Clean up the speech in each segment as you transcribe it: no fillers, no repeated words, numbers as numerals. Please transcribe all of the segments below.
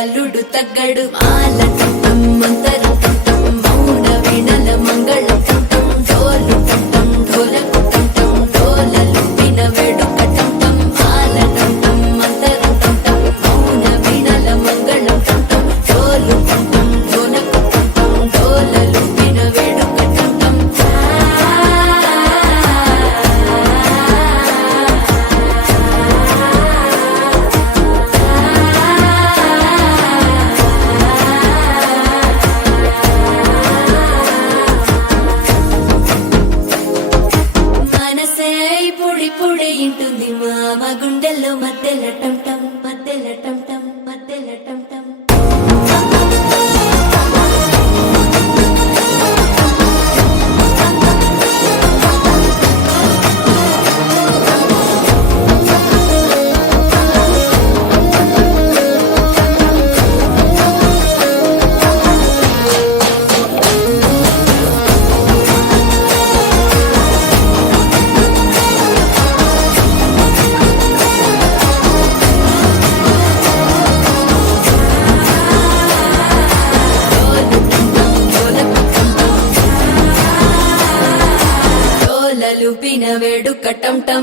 అల్లుడు తగ్గడు మాలటం మంతరం టం మౌన వినల మంగళం టం డోలు టం ఢోలకు టం డోలలు విన వేడుక టం మాలటం మంతరం టం మౌన వినల మంగళం టం డోలు టం ఢోలకు టం డోలలు విన వేడుక టం పొడి ఇంటుంది మామ గుండెల్లో మధ్యల టం టం మధ్యల టం టం మధ్యల టం టం లుపిన వేడుక టం టం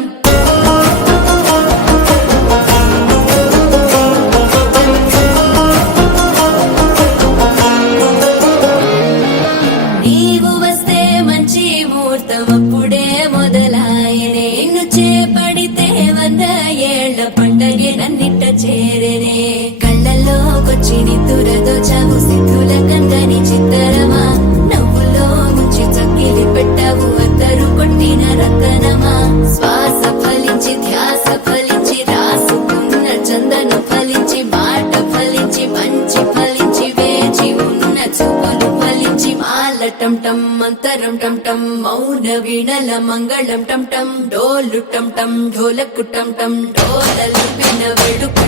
నీవు వస్తే మంచి ముహూర్తం అప్పుడే మొదలాయనే నిన్ను చేపడితే 100 ఏళ్ల పండగే నన్నిట్ట చేరేనే కళ్ళల్లోకొచ్చి నిద్దురదోచావు సిద్ధుల కందని చిత్తరమా నవ్వులో ముంచి చక్కిలి పెట్టావు అద్దరు కొట్టిన రతనమా శ్వాస ఫలించి ధ్యాస ఫలించి రాసుకున్న చందను ఫలించి మాట ఫలించి మంచి ఫలించి వేచి ఉన్న చూపులు ఫలించి మాలటం టం మంతరం టం టం మౌన వీణల మంగళం టం టం డోలు టం టం ఢోలకు టం టం డోలలు విన వేడుక